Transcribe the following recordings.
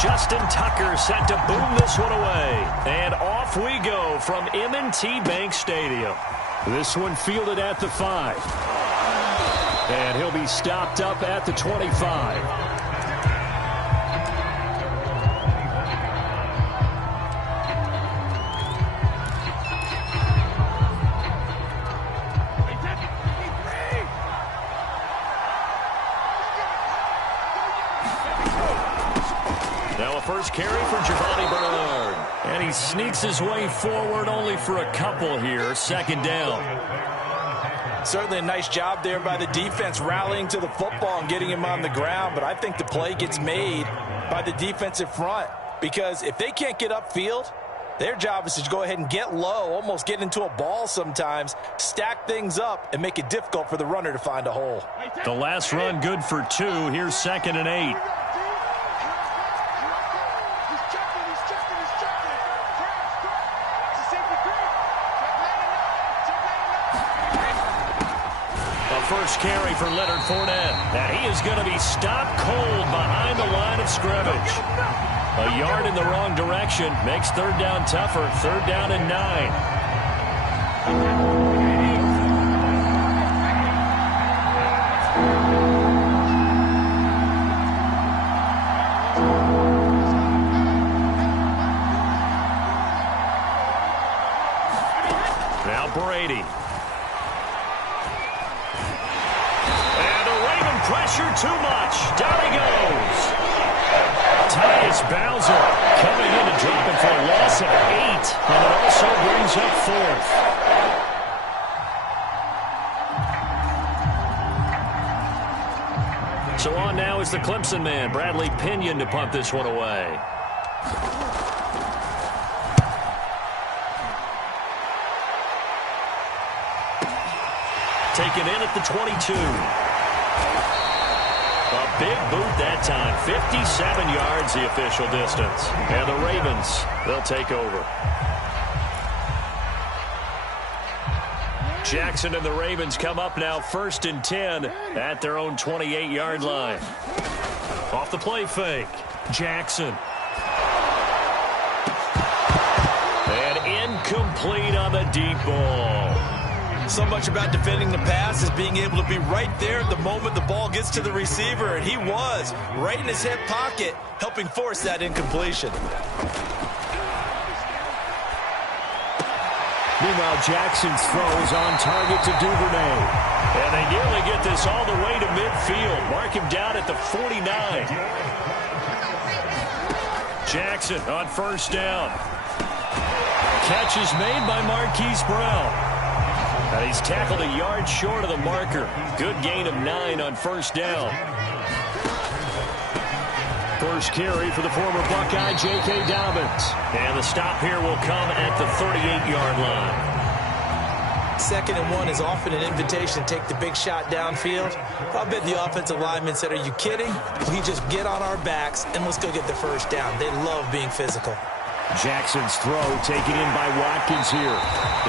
Justin Tucker set to boom this one away. And off we go from M&T Bank Stadium. This one fielded at the 5. And he'll be stopped up at the 25. First carry for Giovanni Bernard. And he sneaks his way forward only for a couple here. Second down. Certainly a nice job there by the defense rallying to the football and getting him on the ground. But I think the play gets made by the defensive front. Because if they can't get upfield, their job is to go ahead and get low, almost get into a ball sometimes, stack things up, and make it difficult for the runner to find a hole. The last run good for 2. Here's 2nd and 8. First carry for Leonard Fournette. And he is going to be stopped cold behind the line of scrimmage. A yard in the wrong direction makes third down tougher. Third down and 9. Now Brady. Pressure too much. Down he goes. Tyus Bowser coming in and dropping for a loss of 8. And it also brings up 4th. So on now is the Clemson man, Bradley Pinion, to punt this one away. Taken in at the 22. A big boot that time. 57 yards the official distance. And the Ravens, they'll take over. Jackson and the Ravens come up now 1st and 10 at their own 28-yard line. Off the play fake. Jackson. And incomplete on the deep ball. So much about defending the pass is being able to be right there at the moment the ball gets to the receiver, and he was right in his hip pocket, helping force that incompletion. Meanwhile, Jackson's throw is on target to Duvernay. And they nearly get this all the way to midfield. Mark him down at the 49. Jackson on first down. Catch is made by Marquise Brown. And he's tackled a yard short of the marker. Good gain of 9 on first down. First carry for the former Buckeye, J.K. Dobbins. And the stop here will come at the 38-yard line. 2nd and 1 is often an invitation to take the big shot downfield. I bet the offensive linemen said, are you kidding? We just get on our backs and let's go get the first down. They love being physical. Jackson's throw taken in by Watkins here.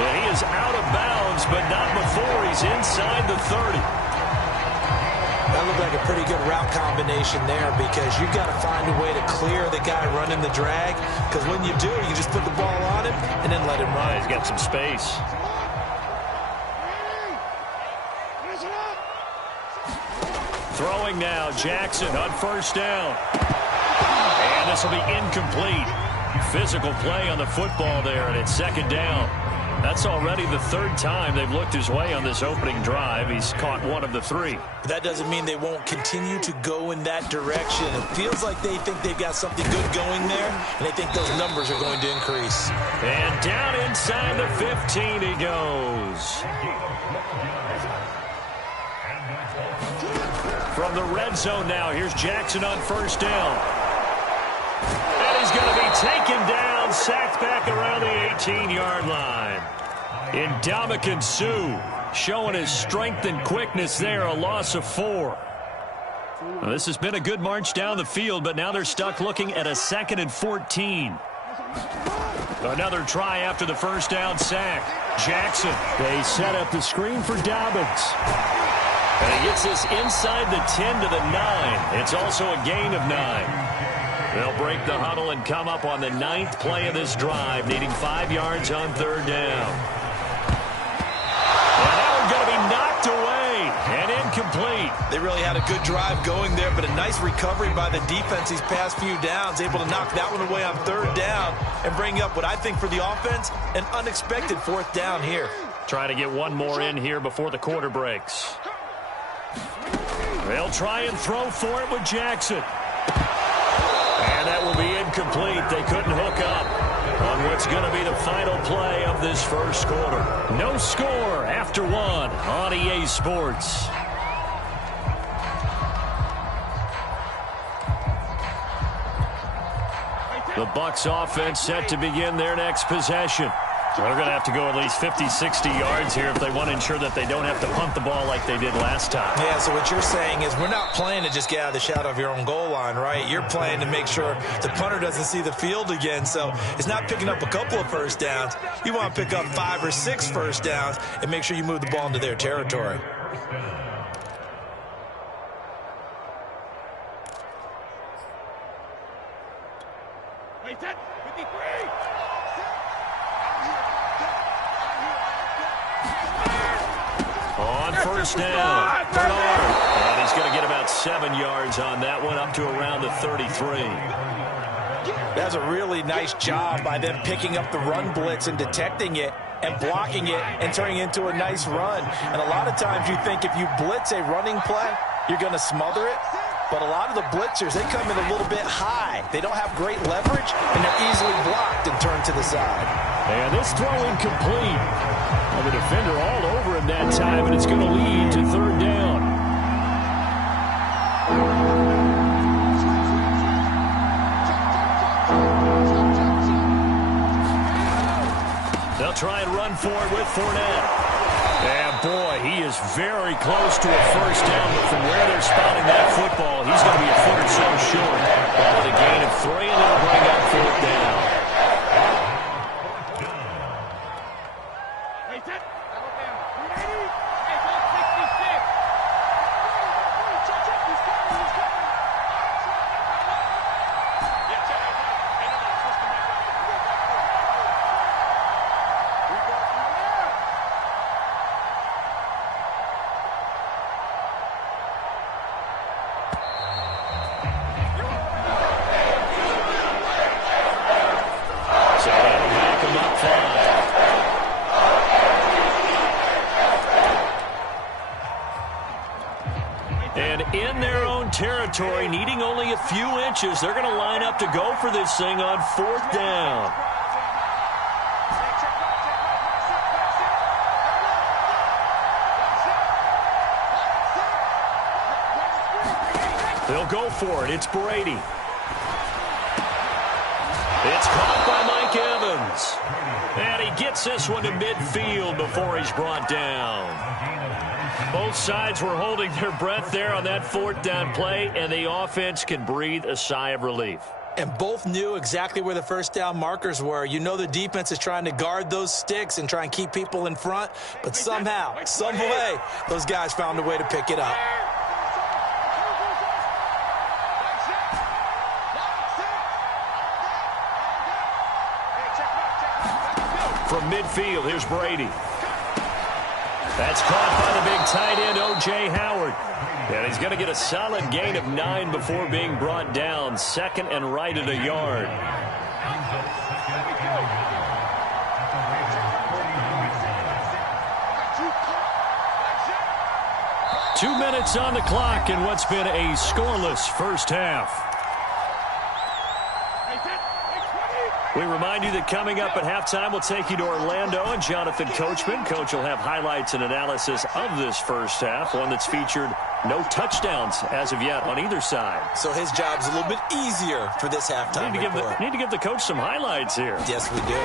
And he is out of bounds, but not before he's inside the 30. That looked like a pretty good route combination there because you've got to find a way to clear the guy running the drag, because when you do, you just put the ball on him and then let him run. He's got some space. Throwing now, Jackson on first down. And this will be incomplete. Physical play on the football there, and it's 2nd down. That's already the 3rd time they've looked his way on this opening drive. He's caught 1 of the 3. That doesn't mean they won't continue to go in that direction. It feels like they think they've got something good going there, and they think those numbers are going to increase. And down inside the 15 he goes. From the red zone now, here's Jackson on first down. And he's going to be taken down, sacked back around the 18-yard line. Ndamukong Suh showing his strength and quickness there, a loss of 4. Well, this has been a good march down the field, but now they're stuck looking at a 2nd and 14. Another try after the first down sack. Jackson, they set up the screen for Dobbins. And he gets this inside the 10 to the 9. It's also a gain of 9. They'll break the huddle and come up on the 9th play of this drive, needing 5 yards on 3rd down. And that one's going to be knocked away and incomplete. They really had a good drive going there, but a nice recovery by the defense these past few downs, able to knock that one away on 3rd down and bring up what I think for the offense, an unexpected 4th down here. Trying to get one more in here before the quarter breaks. They'll try and throw for it with Jackson. And that will be incomplete. They couldn't hook up on what's going to be the final play of this first quarter. No score after 1 on EA Sports. The Bucs offense set to begin their next possession. They're going to have to go at least 50, 60 yards here if they want to ensure that they don't have to punt the ball like they did last time. Yeah, so what you're saying is we're not playing to just get out of the shadow of your own goal line, right? You're playing to make sure the punter doesn't see the field again. So it's not picking up a couple of first downs. You want to pick up 5 or 6 first downs and make sure you move the ball into their territory. On first down, Bernard. And he's going to get about 7 yards on that one, up to around the 33. That's a really nice job by them picking up the run blitz and detecting it and blocking it and turning it into a nice run. And a lot of times you think if you blitz a running play, you're going to smother it. But a lot of the blitzers, they come in a little bit high. They don't have great leverage, and they're easily blocked and turned to the side. And this throw incomplete. Well, the defender all over him that time, and it's going to lead to 3rd down. They'll try and run for it with Fournette. And, boy, he is very close to a first down, but from where they're spotting that football, he's going to be a foot or so short. Ball with a gain of 3, and it'll bring up 4th down. Territory, needing only a few inches. They're going to line up to go for this thing on 4th down. They'll go for it. It's Brady. It's caught by Mike Evans. And he gets this one to midfield before he's brought down. Both sides were holding their breath there on that 4th down play, and the offense can breathe a sigh of relief. And both knew exactly where the first down markers were. You know the defense is trying to guard those sticks and try and keep people in front, but somehow, some way, those guys found a way to pick it up. From midfield, here's Brady. That's caught by the big tight end, O.J. Howard. And he's going to get a solid gain of 9 before being brought down. 2nd and right at a yard. Two minutes on the clock in what's been a scoreless first half. We remind you that coming up at halftime, we'll take you to Orlando and Jonathan Coachman. Coach will have highlights and analysis of this first half, one that's featured no touchdowns as of yet on either side. So his job's a little bit easier for this halftime report. Need to give the coach some highlights here. Yes, we do.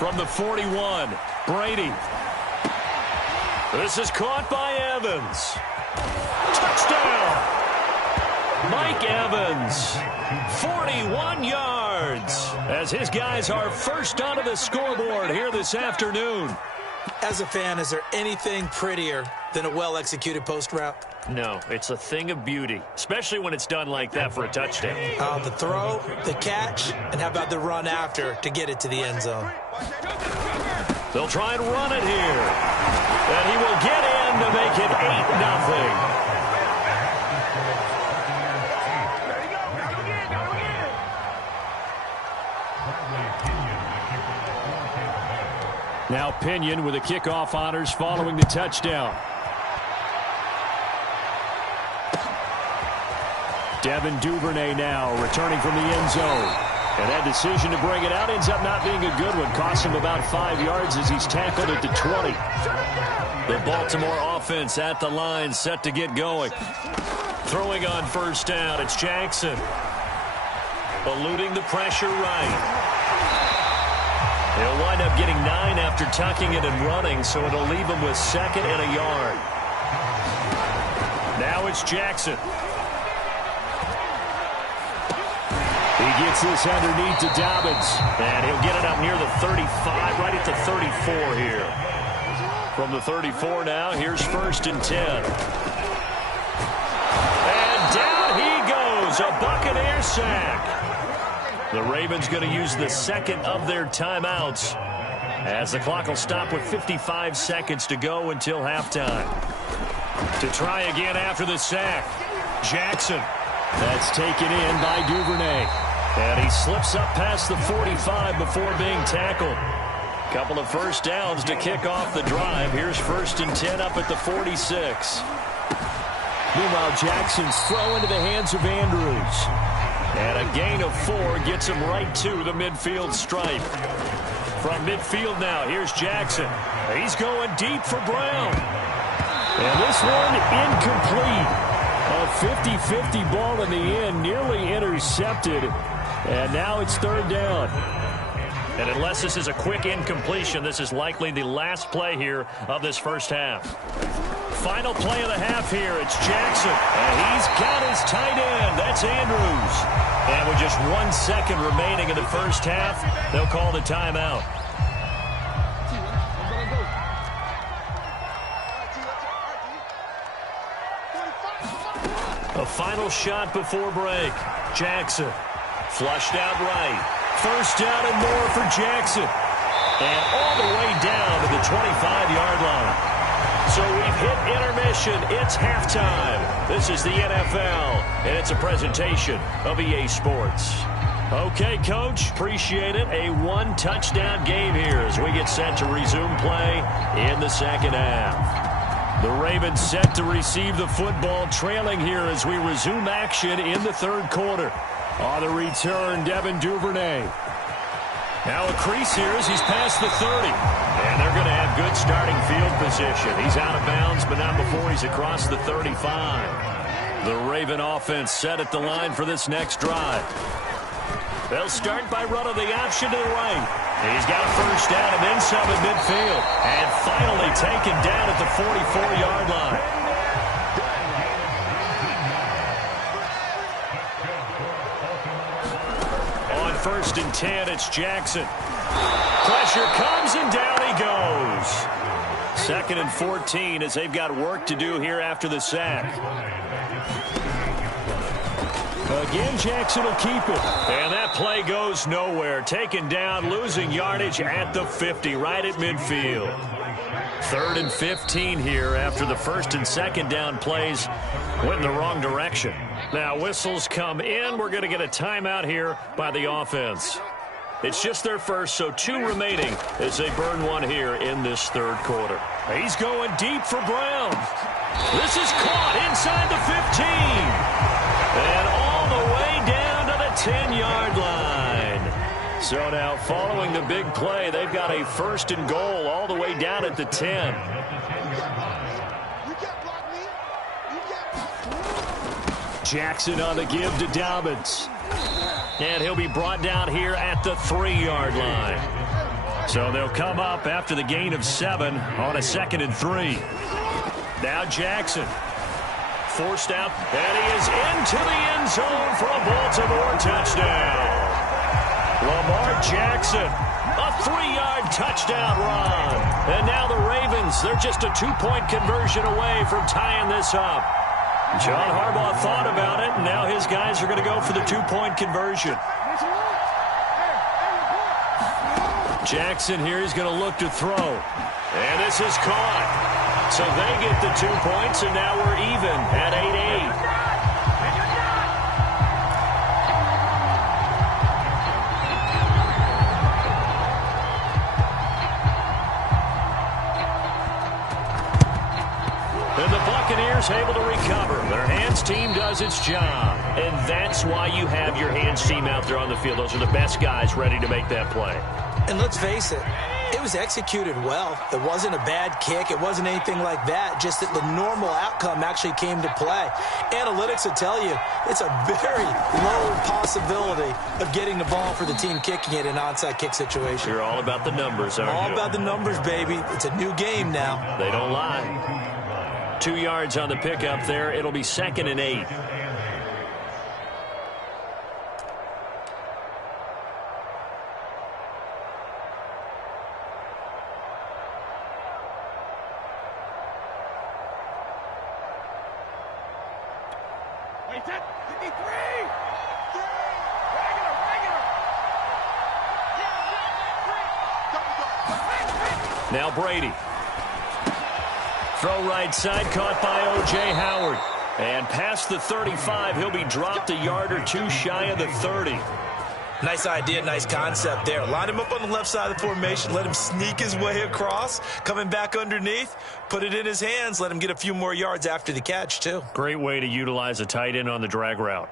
From the 41, Brady. This is caught by Evans. Touchdown! Mike Evans, 41 yards, as his guys are first onto the scoreboard here this afternoon. As a fan, is there anything prettier than a well-executed post route? No, it's a thing of beauty, especially when it's done like that for a touchdown. The throw, the catch, and how about the run after to get it to the end zone? They'll try and run it here. And he will get in to make it 8-0. Now Pinion with the kickoff honors following the touchdown. Devin Duvernay now returning from the end zone. And that decision to bring it out ends up not being a good one. Costs him about 5 yards as he's tackled at the 20. The Baltimore offense at the line, set to get going. Throwing on first down, it's Jackson. Eluding the pressure right. He'll wind up getting 9 after tucking it and running, so it'll leave him with 2nd and a yard. Now it's Jackson. He gets this underneath to Dobbins, and he'll get it up near the 35, right at the 34 here. From the 34 now, here's 1st and 10. And down he goes, a Buccaneer sack. The Ravens going to use the 2nd of their timeouts as the clock will stop with 55 seconds to go until halftime. To try again after the sack, Jackson. That's taken in by Duvernay. And he slips up past the 45 before being tackled. Couple of first downs to kick off the drive. Here's 1st and 10 up at the 46. Meanwhile, Jackson's throw into the hands of Andrews. And a gain of 4 gets him right to the midfield stripe. From midfield now, here's Jackson. He's going deep for Brown. And this one incomplete. A 50-50 ball in the end, nearly intercepted. And now it's 3rd down. And unless this is a quick incompletion, this is likely the last play here of this first half. Final play of the half here, it's Jackson. And he's got his tight end. That's Andrews. And with just 1 second remaining in the first half, they'll call the timeout. A final shot before break. Jackson. Flushed out right. 1st down and more for Jackson. And all the way down to the 25-yard line. So we've hit intermission. It's halftime. This is the NFL, and it's a presentation of EA Sports. Okay, Coach, appreciate it. A 1-touchdown game here as we get set to resume play in the second half. The Ravens set to receive the football, trailing here as we resume action in the 3rd quarter. On the return, Devin Duvernay. Now a crease here as he's past the 30. And they're going to have good starting field position. He's out of bounds, but not before he's across the 35. The Raven offense set at the line for this next drive. They'll start by running the option to the right. He's got a 1st down and then some at midfield. And finally taken down at the 44-yard line. 1st and 10, it's Jackson. Pressure comes and down he goes. 2nd and 14 as they've got work to do here after the sack. Again, Jackson will keep it. And that play goes nowhere. Taken down, losing yardage at the 50, right at midfield. 3rd and 15 here after the 1st and 2nd down plays went in the wrong direction. Now whistles come in. We're going to get a timeout here by the offense. It's just their first, so 2 remaining as they burn 1 here in this 3rd quarter. He's going deep for Brown. This is caught inside the 15. And all the way down to the 10-yard line. So now following the big play, they've got a 1st and goal all the way down at the 10. Jackson on the give to Dobbins. And he'll be brought down here at the 3-yard line. So they'll come up after the gain of 7 on a 2nd and 3. Now Jackson. Forced out, and he is into the end zone for a Baltimore touchdown. Lamar Jackson, a 3-yard touchdown run. And now the Ravens, they're just a 2-point conversion away from tying this up. John Harbaugh thought about it, and now his guys are going to go for the two-point conversion. Jackson here is going to look to throw. And this is caught. So they get the 2 points, and now we're even at 8-8. And the Buccaneers able to recover. Their hands team does its job. And that's why you have your hands team out there on the field. Those are the best guys ready to make that play. And let's face it, it was executed well. It wasn't a bad kick. It wasn't anything like that. Just that the normal outcome actually came to play. Analytics will tell you it's a very low possibility of getting the ball for the team kicking it in an onside kick situation. You're all about the numbers, aren't you? All about the numbers, baby. It's a new game now. They don't lie. 2 yards on the pickup there. It'll be 2nd and 8. Now Brady. Throw right side, caught by O.J. Howard. And past the 35, he'll be dropped a yard or two shy of the 30. Nice idea, nice concept there. Line him up on the left side of the formation, let him sneak his way across, coming back underneath, put it in his hands, let him get a few more yards after the catch, too. Great way to utilize a tight end on the drag route.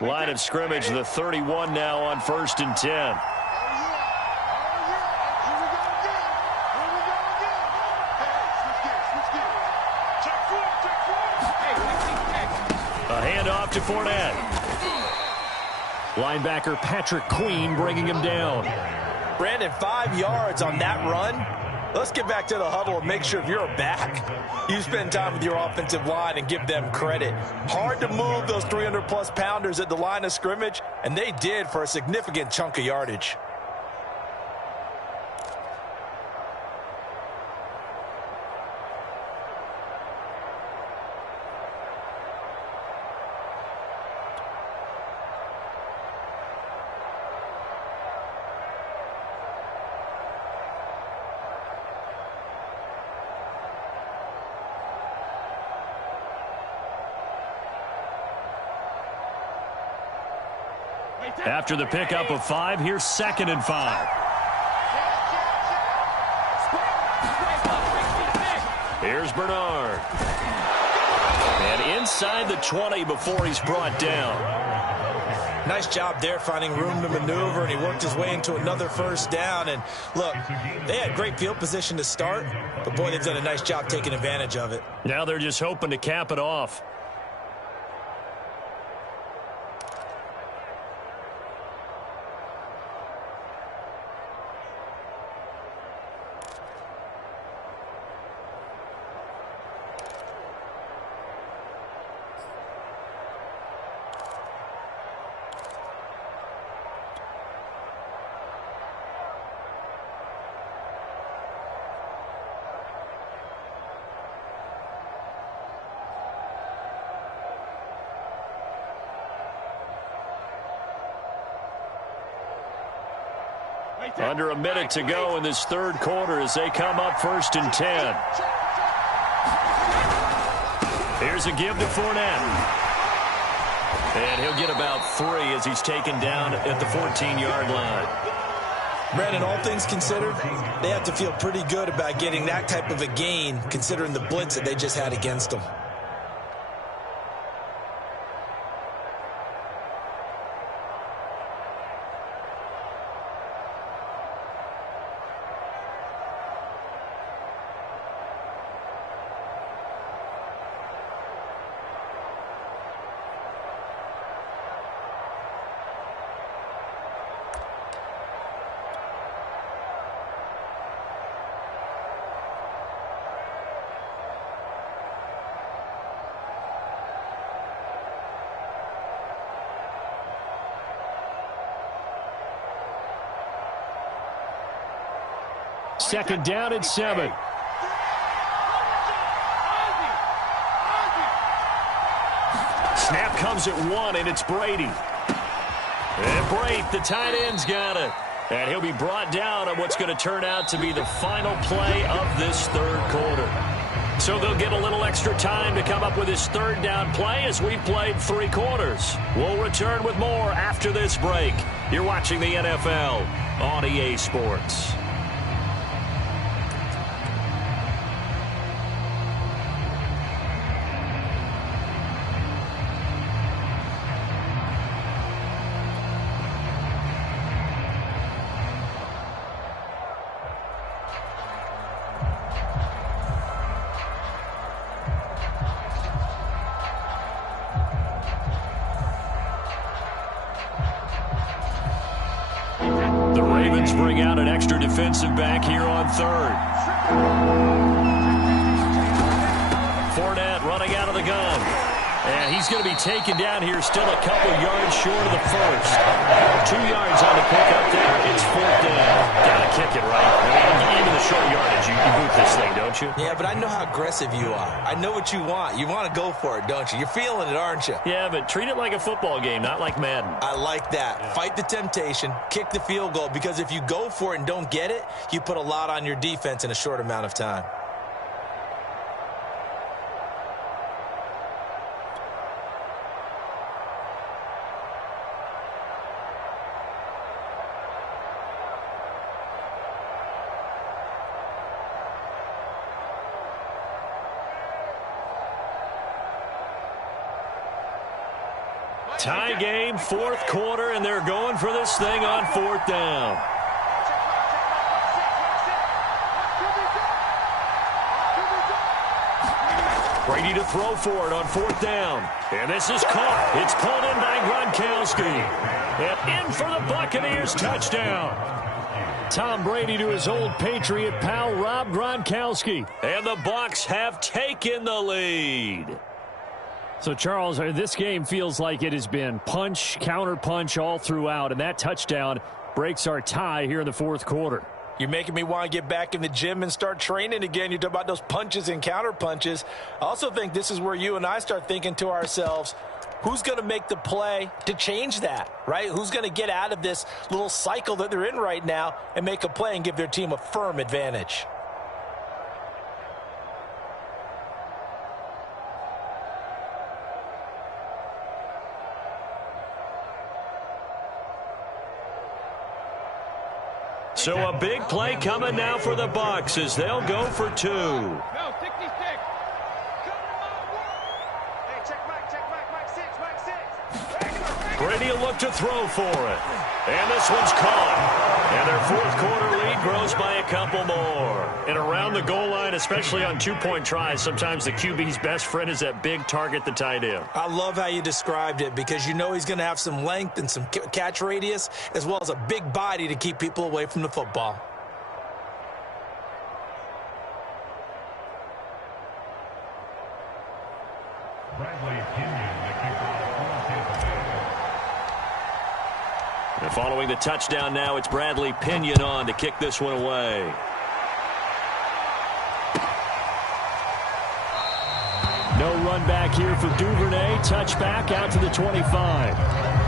Line of scrimmage, the 31 now on 1st and 10. A handoff to Fournette. Linebacker Patrick Queen bringing him down. Brandon, 5 yards on that run. Let's get back to the huddle and make sure if you're a back, you spend time with your offensive line and give them credit. Hard to move those 300-plus pounders at the line of scrimmage, and they did for a significant chunk of yardage. After the pickup of 5, here's 2nd and 5. Here's Bernard. And inside the 20 before he's brought down. Nice job there finding room to maneuver, and he worked his way into another 1st down. And look, they had great field position to start, but boy, they've done a nice job taking advantage of it. Now they're just hoping to cap it off. Under a minute to go in this 3rd quarter as they come up 1st and 10. Here's a give to Fournette. And he'll get about 3 as he's taken down at the 14-yard line. Brandon, all things considered, they have to feel pretty good about getting that type of a gain considering the blitz that they just had against them. Second down and 7. Snap comes at 1, and it's Brady. And Brady, the tight end's got it. And he'll be brought down on what's going to turn out to be the final play of this 3rd quarter. So they'll get a little extra time to come up with his 3rd down play as we've played 3 quarters. We'll return with more after this break. You're watching the NFL on EA Sports. Bring out an extra defensive back here on 3rd. Fournette running out of the gun. And he's going to be taken down here, still a couple yards short of the 1st. 2 yards on the pickup there. It's 4th down. Got to kick it, right? I mean, even the short yardage, you can boot this thing, don't you? Yeah, but I know how aggressive you are. I know what you want. You want to go for it, don't you? You're feeling it, aren't you? Yeah, but treat it like a football game, not like Madden. I like that. Yeah. Fight the temptation, kick the field goal, because if you go for it and don't get it, you put a lot on your defense in a short amount of time. Tie game, fourth quarter, and they're going for this thing on fourth down. Brady to throw for it on fourth down. And this is caught. It's pulled in by Gronkowski. And in for the Buccaneers touchdown. Tom Brady to his old Patriot pal, Rob Gronkowski. And the Bucs have taken the lead. So, Charles, this game feels like it has been punch, counter-punch all throughout, and that touchdown breaks our tie here in the fourth quarter. You're making me want to get back in the gym and start training again. You talk about those punches and counter-punches. I also think this is where you and I start thinking to ourselves, who's going to make the play to change that, right? Who's going to get out of this little cycle that they're in right now and make a play and give their team a firm advantage? So a big play coming now for the Bucs as they'll go for two. No, 66. Brady will look to throw for it. And this one's caught. And their fourth quarter lead grows by a couple more. And around the goal line, especially on two-point tries, sometimes the QB's best friend is that big target, the tight end. I love how you described it because you know he's going to have some length and some catch radius as well as a big body to keep people away from the football. And following the touchdown now, it's Bradley Pinion on to kick this one away. No run back here for Duvernay. Touchback out to the 25.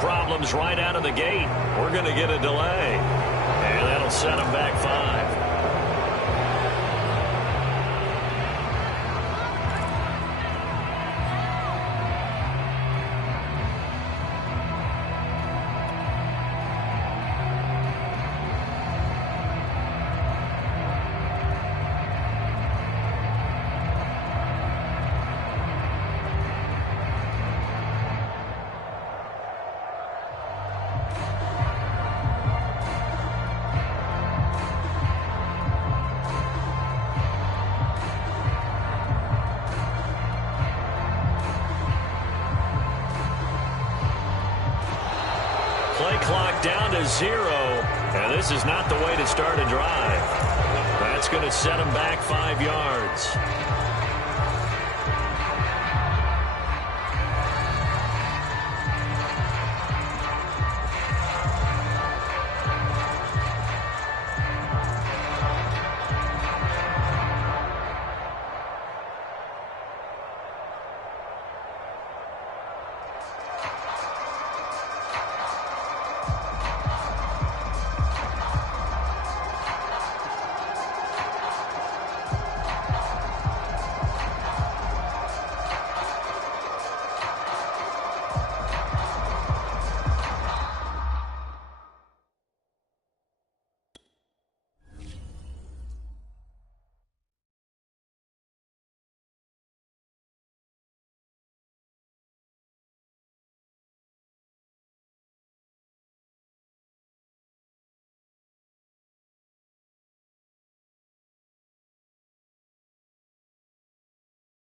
Problems right out of the gate. We're going to get a delay. And that'll set them back 5. Play clock down to 0, and this is not the way to start a drive. That's going to set them back 5 yards.